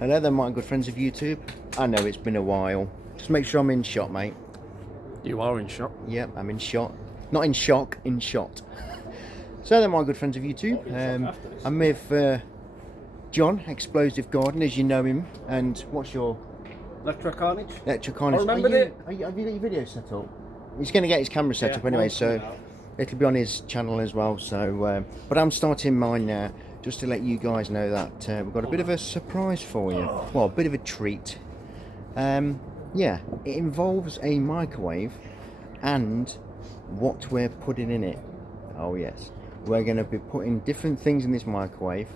Hello there, my good friends of YouTube. I know it's been a while. Just make sure I'm in shot, mate. You are in shot. Yep, I'm in shot. Not in shock, in shot. So then, my good friends of YouTube, I'm with John, Explosive Garden, as you know him. And what's your... Electro Carnage? Electro Carnage. I remembered it. Have you got your video set up? He's going to get his camera set up anyway, so it'll be on his channel as well. So, but I'm starting mine now, just to let you guys know that we've got a bit of a surprise for you. Well, a bit of a treat. Yeah, it involves a microwave and what we're putting in it. Oh yes, we're going to be putting different things in this microwave,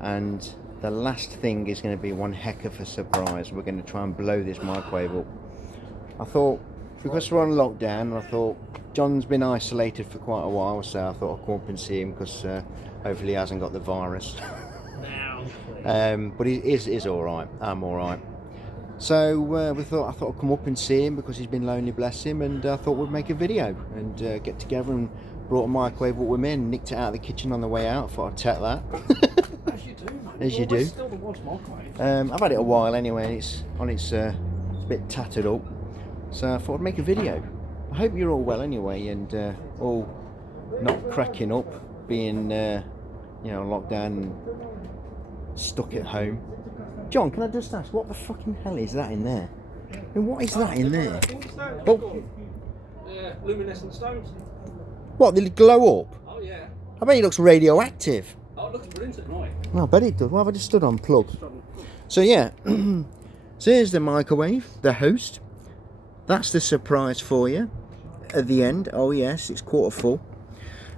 and the last thing is going to be one heck of a surprise. We're going to try and blow this microwave up. I thought, because we're on lockdown, I thought John's been isolated for quite a while, so I thought I'd come up and see him, because hopefully he hasn't got the virus. But he is alright. I'm alright. So I thought I'd come up and see him, because he's been lonely, bless him, and I thought we'd make a video and get together, and brought a microwave up with me and nicked it out of the kitchen on the way out. Thought I'd take that. As you do, man. As you do. Still the world's microwave. I've had it a while anyway, and it's a bit tattered up, so I thought I'd make a video. I hope you're all well anyway, and all not cracking up, being you know, locked down and stuck at home. John, can I just ask, what the fucking hell is that in there? And what is that in there? Oh. Luminescent stones. What, they glow up? Oh yeah. I bet it looks radioactive. Oh, it looks brilliant at night. Oh, I bet it does. Why have I just stood on plug? So yeah, so here's the microwave, the host. That's the surprise for you at the end. Oh yes, it's quarter full.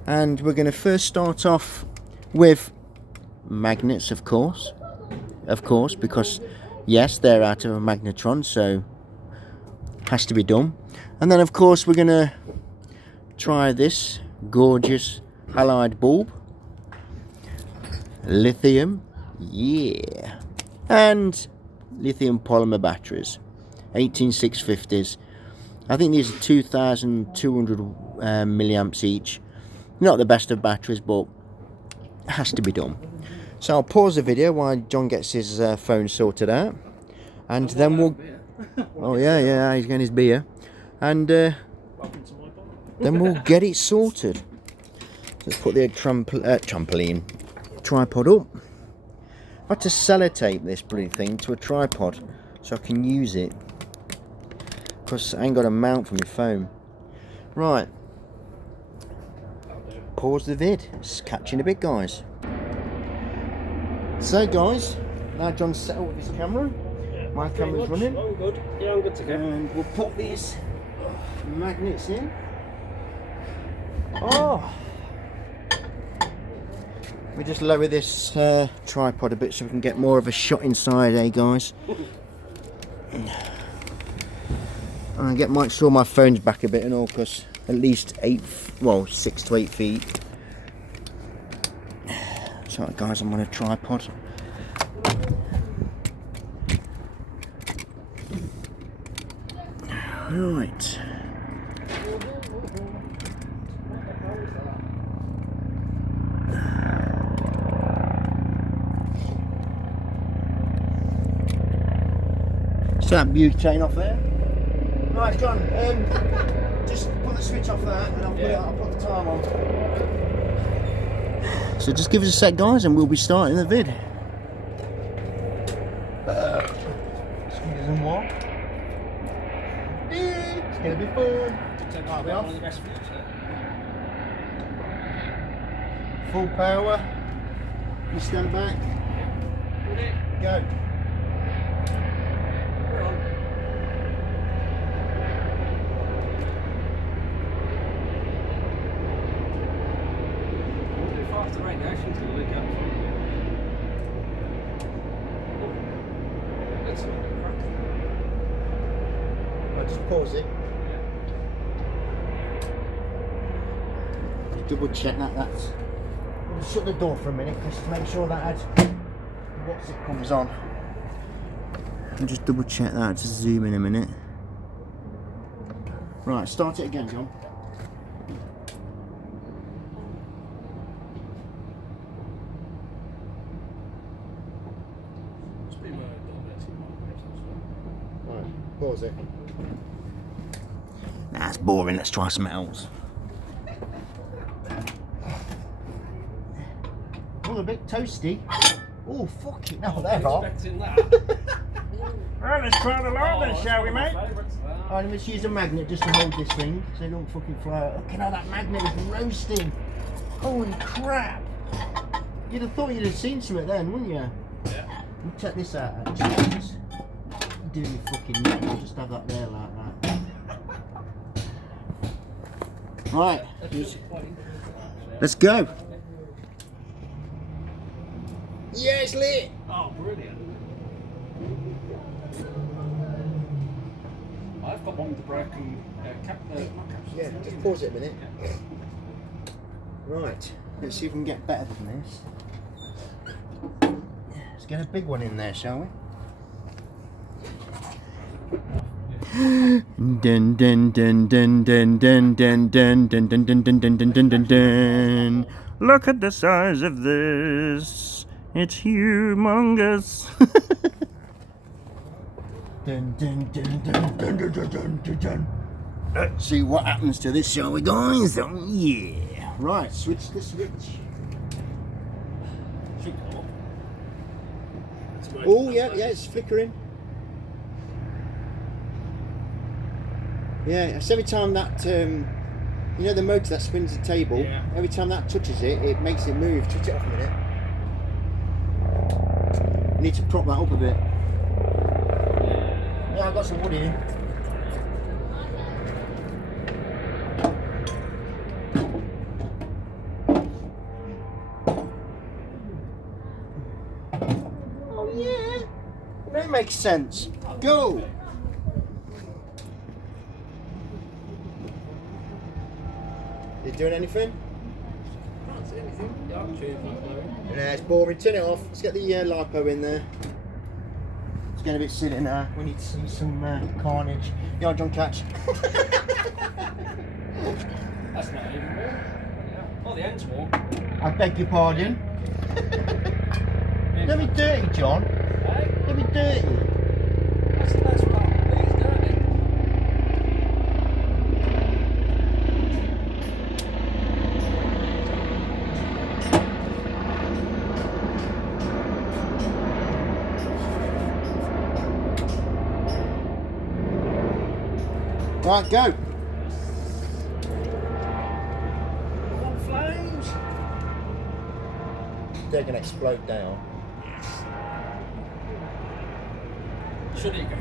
And we're going to first start off with magnets, of course. Of course, because yes, they're out of a magnetron, so has to be done. And then of course we're going to try this gorgeous halide bulb. Lithium, yeah. And lithium polymer batteries, 18650s. I think these are 2200 milliamps each. Not the best of batteries, but it has to be done. So I'll pause the video while John gets his phone sorted out, and then we'll... Oh yeah, he's getting his beer, and then we'll get it sorted. Let's put the trampoline tripod up. I've had to sellotape this bloody thing to a tripod so I can use it, because I ain't got a mount for my phone. Right, pause the vid. It's catching a bit, guys. So guys, now John's set up with his camera. My camera's running. Oh, good. Yeah, I'm good to go. And we'll put these magnets in. Oh! We just lower this tripod a bit so we can get more of a shot inside, eh guys? And I make sure my phone's back a bit and all, because at least 6 to 8 feet. Sorry guys, I'm on a tripod. Right. So that butane off there. Right, John, just put the switch off that, and I'll put the time on. So just give us a sec, guys, and we'll be starting the vid. Just give us some more. It's gonna be fun. Right, we off. Full power. You stand back. Go. I'll just pause it. Just double check that's. We'll shut the door for a minute just to make sure that what's it comes on. And just double check that, just zoom in a minute. Right, start it again, John. Pause it. Nah, it's boring. Let's try something else. Oh, a bit toasty. Oh, fuck it. No, they're hot. Expecting that. Right, let's try the light then, that's shall we, one of mate? my favourites, that. Alright, let's use a magnet just to hold this thing so it don't fucking fly out. Look at how that magnet is roasting. Holy crap. You'd have thought you'd have seen something then, wouldn't you? Yeah. You check this out, actually. Just do me fucking neck. I'll just have that there like that. Right, let's go. Yeah, it's lit. Oh, brilliant. I've got one with the broken not capsule. Yeah, just pause it a minute. Right, let's see if we can get better than this. Let's get a big one in there, shall we? Dun dun dun dun dun dun dun dun dun dun dun dun dun dun dun dun. Look at the size of this. It's humongous. Dun dun dun dun dun dun dun dun dun dun. Let's see what happens to this, shall we, guys? Oh yeah. Right, switch the switch. Should go up. Oh yeah, yeah, it's flickering. Yeah, it's every time that you know the motor that spins the table. Yeah. Every time that touches it, it makes it move. Switch it off a minute. You need to prop that up a bit. Yeah, I've got some wood here. Oh yeah, that makes sense. Go. You doing anything? Can't see anything. Yeah, I'm tuning that blowing. Yeah, it's boring. Turn it off. Let's get the lipo in there. It's getting a bit silly now. We need to see some carnage. Yeah, John Catch. That's not even more. Oh, the end's more. I beg your pardon. Don't be dirty, John. Hey? Don't be dirty. That's the best part. Please, dirty. Right, go. What flames? They're going to explode down. Should it go?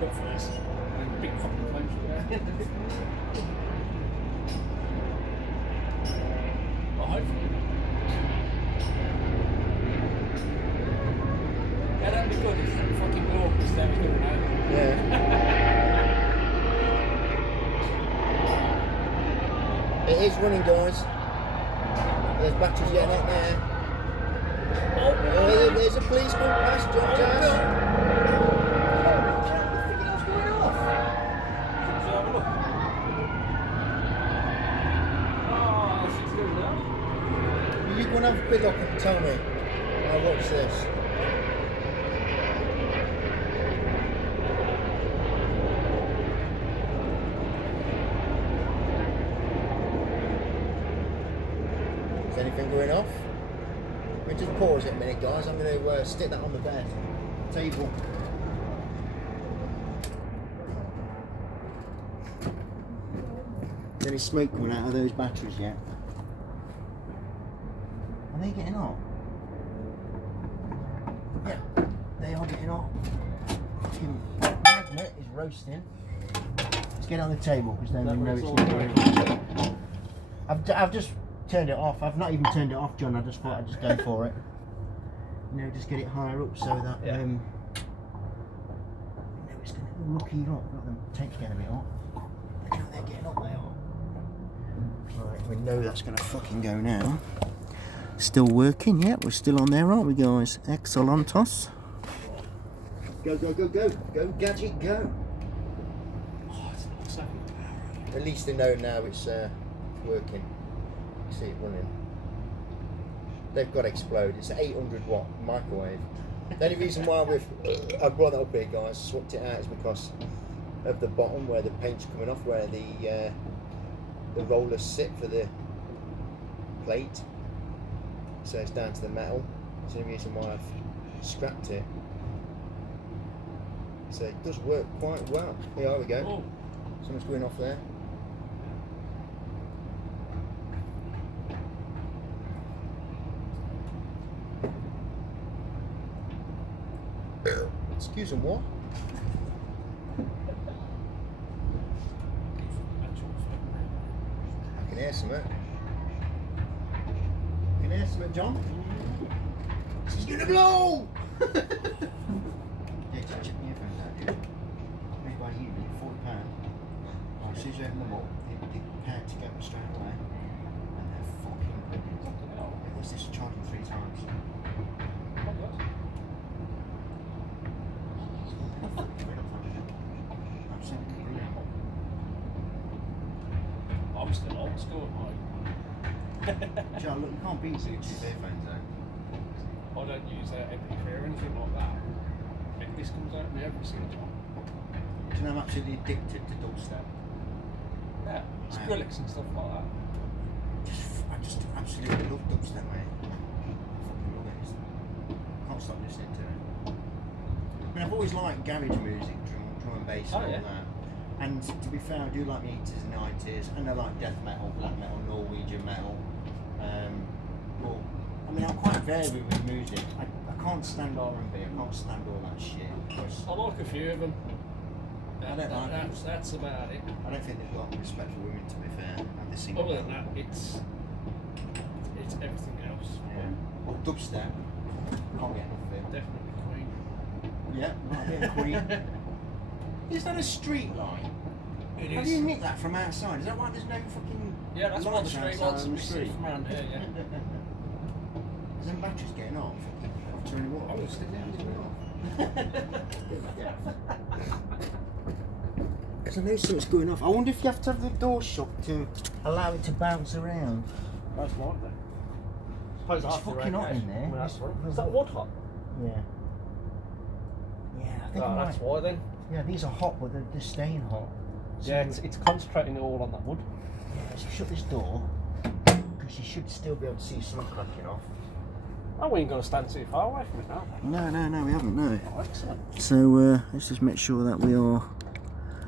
Go first. And big fucking flames there. Well, hopefully. Yeah, that'd be good if that fucking blow was there going out. Yeah. It is running, guys. There's batteries getting out there. Oh, there's a police going past, John Jazz. What's going off? Should we have a look? Oh, she's going down. You go and have a quick look and tell me. I'll watch this. Is anything going off? We just pause it a minute, guys. I'm going to stick that on the bed table. Is there any smoke coming out of those batteries yet? Are they getting hot? Yeah, they are getting hot. Fucking magnet is roasting. Let's get it on the table because then we know it's going to go. I've just turned it off. I've not even turned it off, John. I just thought I'd just go for it. You know, just get it higher up so that Yeah. you know it's going to look heat up. Look, the tape's getting a bit hot. Look how they're getting up, they are. Right, we know that's going to fucking go now. Still working, yeah, we're still on there, aren't we, guys? Excellentos. Go, go, go, go. Go, gadget, go. Oh, it's not seven. At least they know now it's working. You see it running. They've got to explode. It's an 800 watt microwave. The only reason why I brought that up here, guys, swapped it out is because of the bottom where the paint's coming off, where the rollers sit for the plate. So it's down to the metal. That's the only reason why I've scrapped it. So it does work quite well. Here we go. Oh. Something's going off there. Excuse me, what? I can hear something. You can hear something, John? She's gonna blow! Yeah, check the earphones out, dude. Made by you, £40. As soon as you open them up, they pair together straight away. And they're fucking brilliant. What's this? Charge them 3 times. Absolutely brilliant. I'm still old school, mate. Joe, look, you can't beat Bluetooth earphones though. I don't use MP3 or anything like that. This comes out in every single time. Do you know I'm absolutely addicted to dubstep? Yeah, Skrillex and stuff like that. I just absolutely love dubstep, mate. I fucking love it. Can't stop listening to it. I mean, I've always liked garage music, drum and bass and all that. And to be fair, I do like the 80s and 90s, and I like death metal, black metal, Norwegian metal. Well, I mean, I'm quite varied with music. I can't stand R&B, I can't stand all that shit. I like a few of them. I don't like them. That's about it. I don't think they've got respect for women, to be fair. And they sing Other than that, it's everything else. Yeah. Well, dubstep, can't get enough of it. Definitely Queen. Yeah, right, a bit of Queen. Is that a street light? It Have is. you nicked that from outside? Is that why there's no fucking Yeah, that's why the lights street outside lights on we the see street? from around here, yeah. Is them batteries getting off? Turn it I off. would stick down to Because I know something's going off. I wonder if you have to have the door shut to allow it to bounce around. That's right then. Suppose It's fucking hot in there. Is that wood hot? Yeah. Yeah, I think I might. That's why then. Yeah, these are hot, but they're staying hot. So, Yeah, it's concentrating all on that wood. yeah, let's shut this door, because you should still be able to see something cracking off. Oh, we ain't going to stand too far away from it now. No, we haven't, no. Oh, excellent. So, let's just make sure that we are...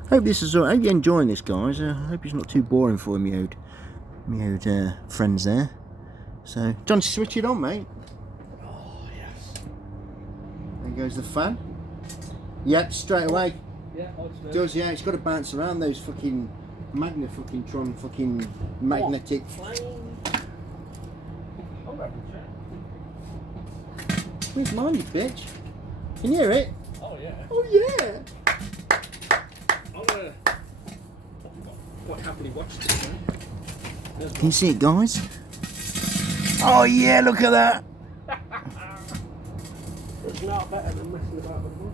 Hope you're enjoying this, guys. I hope it's not too boring for me old friends there. So, John, switch it on, mate. Oh, yes. There goes the fan. Yep, straight away. Yeah, I'll just do it. Does, yeah, it's got to bounce around those fucking magnetic. Flame. Oh, that would check. Where's mine, you bitch? Can you hear it? Oh, yeah. Oh, yeah! I'm going to quite happily watch this now. Can you see it, guys? Oh, yeah, look at that! It's not better than messing about with wood.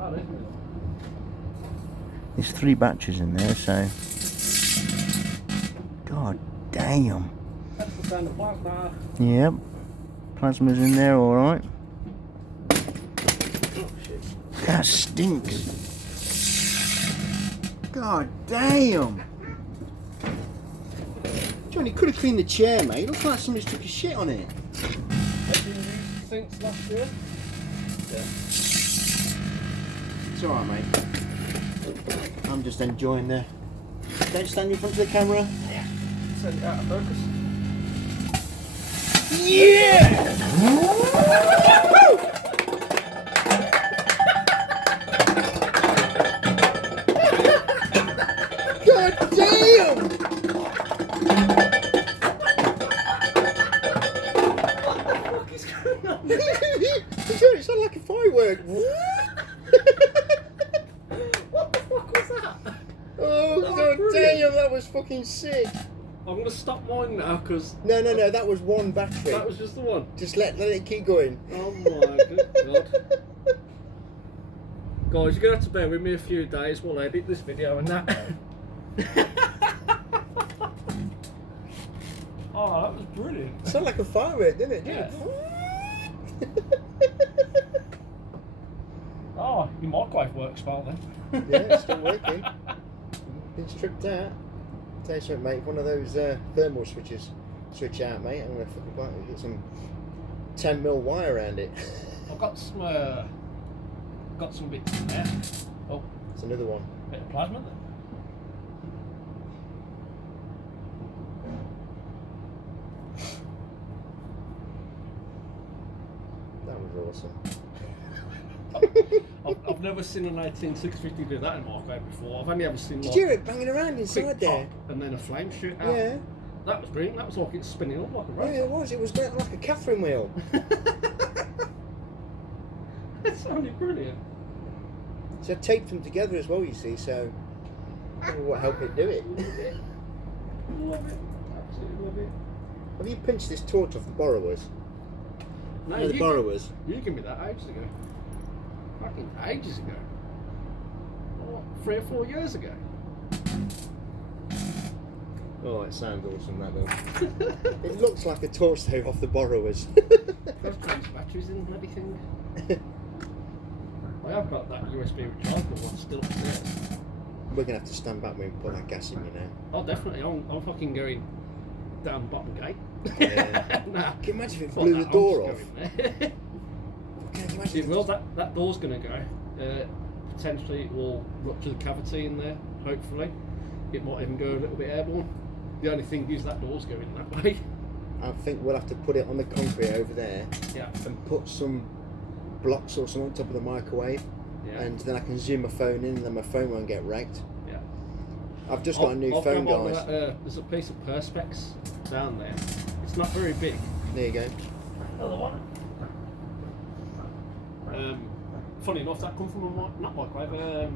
Oh, there's me. There's 3 batteries in there, so... God damn. That's the sound of plasma. Yep. Plasma's in there, alright. Oh, shit. That stinks. God damn. John, you could have cleaned the chair, mate. It looks like somebody's took a shit on it. Have you used sinks last year? Yeah. It's alright, mate. I'm just enjoying the... Don't stand in front of the camera. Yeah. Send it out of focus. Yeah! God damn! What is going on? It sounded like a firework. What the fuck was that? Oh, That was God brilliant. damn, that was fucking sick. I'm going to stop mine now because No, that was one battery. that was just the one. Just let it keep going. Oh my good God. Guys, you're going to have to bear with me a few days while I edit this video and that. Oh, that was brilliant. Sounded like a firework, didn't it? Yeah. Oh, your microwave works spot then. Yeah, it's still working. Been stripped out. Tell you something, mate. One of those thermal switches. Switch out, mate. I'm gonna fucking get some 10mm wire around it. I've got some bits in there. Oh, It's another one. bit of plasma then. That was awesome. I've never seen an 18650 do that in microwave before. I've only ever seen Did like you hear it banging around quick inside there? pop and then a flame shoot out. Yeah. That was brilliant. That was like it's spinning up like a rotor. Yeah, it was. It was like a Catherine wheel. It's only brilliant. So I taped them together as well, you see, so what helped it do it. Love it. Absolutely love it. Have you pinched this torch off the borrowers? No, The borrowers? You gave me that ages ago. Fucking ages ago. What, 3 or 4 years ago? Oh, it sounds awesome, that does. It looks like a torch though off the borrowers. There's crazy batteries in and everything. I have got that USB rechargeable one still upstairs. We're going to have to stand back when we put that gas in, you know. Oh, definitely. I'm fucking going down the bottom gate. Yeah. Nah, Can you imagine if it fuck blew that, the I'm door just off? going there. Can you imagine It will. That door's going to go. Potentially it will rupture the cavity in there, hopefully. It might even go a little bit airborne. The only thing is that door's going that way. I think we'll have to put it on the concrete over there Yeah. and put some blocks or something on top of the microwave, Yeah. and then I can zoom my phone in and then my phone won't get wrecked. Yeah. I've just got a new phone, grab on guys. that, there's a piece of perspex down there. It's not very big. There you go. Another one. Funny enough, that come from a not microwave, an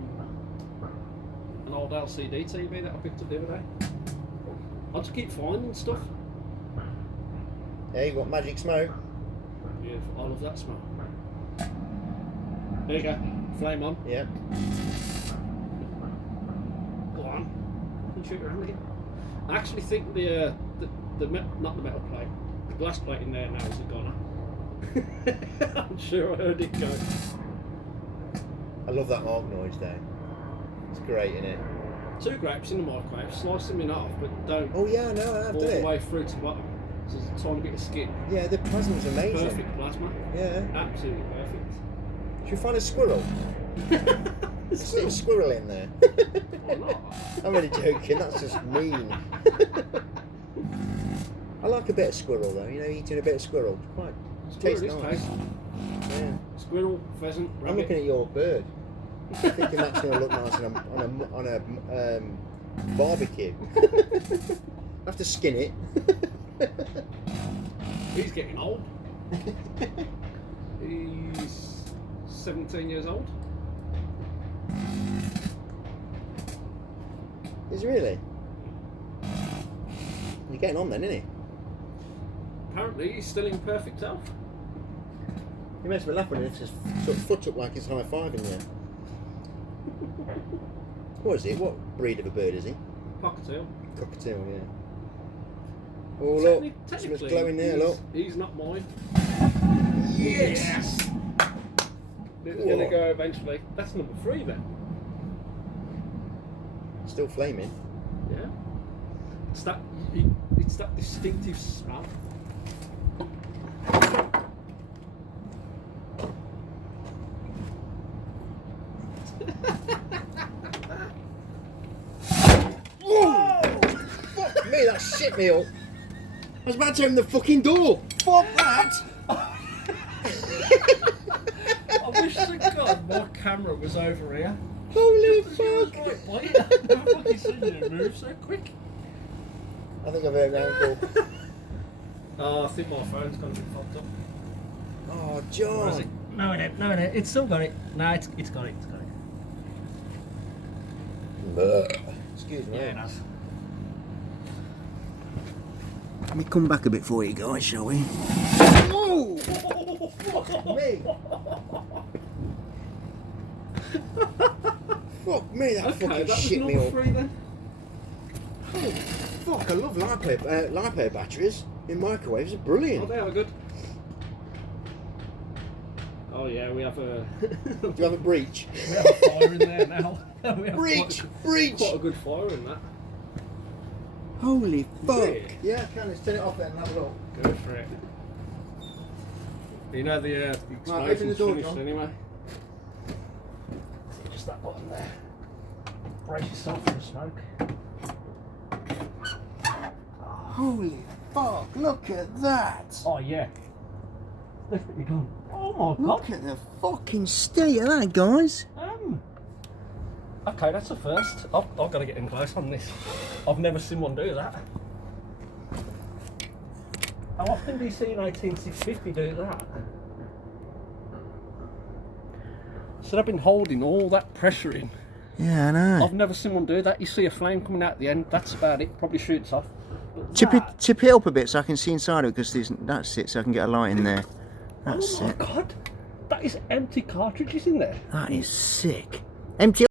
old LCD TV that I picked up the other day. I just keep finding stuff. Hey, you got magic smoke? Yeah, I love that smell. There you go. Flame on. Yeah. Go on. You can shoot around again. I actually think the not the metal plate, the glass plate in there now is a goner. I'm sure I heard it go. I love that arc noise though. It's great, isn't it? 2 grapes in the microwave, slice them in half, but don't Oh yeah, no, I've all done the it. way through to the bottom. So there's a tiny bit of skin. Yeah, the plasma's amazing. Perfect plasma. Yeah. Absolutely perfect. Should we find a squirrel? There's still a squirrel in there. Or not. I'm only joking, that's just mean. I like a bit of squirrel though, you know, eating a bit of squirrel. Quite Squirrel tastes is nice. tasty. Yeah. Squirrel, pheasant, rabbit. I'm looking at your bird. Thinking that's going to look nice on a barbecue. I have to skin it. He's getting old. He's 17 years old. Is he really? You're getting on then, isn't he? Apparently, he's still in perfect health. He makes me laugh when he lifts his sort of foot up like he's high-fiving you. What is he? What breed of a bird is he? Cockatiel. Cockatiel, yeah. Oh look, something's glowing there, look. He's not mine. Yes! It's going to go eventually. That's number 3 then. Still flaming. Yeah. It's that distinctive smell. Whoa! Fuck me, that shit me up. I was about to open the fucking door. Fuck that! I wish to God my camera was over here. Holy Just as you was fuck! right by it. I've never fucking seen you move so quick. I think I've hurt my ankle. Oh, I think my phone's gone a bit fucked up. Oh, Where is it? John. No, it's still got it. No, it's got it. It's got it. Excuse me. Yeah, it has. Let me come back a bit for you guys, shall we? Whoa! Fuck me! Fuck me, that Okay, fucking that was shit me number up. 3 then. Oh, fuck, I love LiPo batteries in microwaves, are Oh, brilliant. they are good. Oh yeah, we have a Do you have a breach? we have a fire in there now. We have Breach! quite a good fire in that. Holy fuck! it? Yeah, can let's turn it off then and have a look. Go for it. You know the open the explosion's door, finished John. anyway. Just that button there. Brace yourself for the smoke. Holy fuck! Look at that! Oh yeah. Definitely gone. Oh my god. Look at the fucking state of that, guys. Okay, that's a first. I've got to get in close on this. I've never seen one do that. How often do you see an 18650 do that? So they've been holding all that pressure in. Yeah, I know. I've never seen one do that. You see a flame coming out the end, that's about it. Probably shoots off. But Tip that- it up a bit so I can see inside it, because that's it, so I can get a light in there. That's Oh my it. god, that is empty cartridges in there. That is sick. Empty